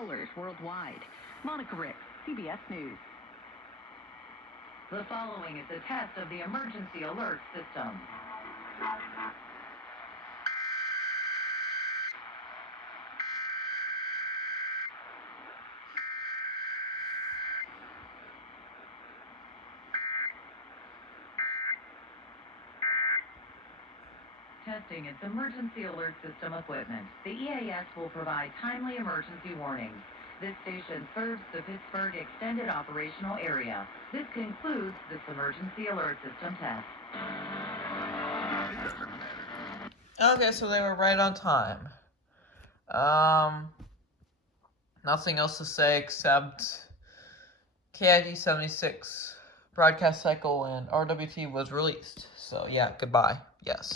callers worldwide. Monica Ricks, CBS News. The following is a test of the emergency alert system. Testing its emergency alert system equipment. The EAS will provide timely emergency warnings. This station serves the Pittsburgh Extended Operational Area. This concludes this emergency alert system test. Okay, so they were right on time. Nothing else to say except KID 76 broadcast cycle and RWT was released. So yeah, goodbye. Yes.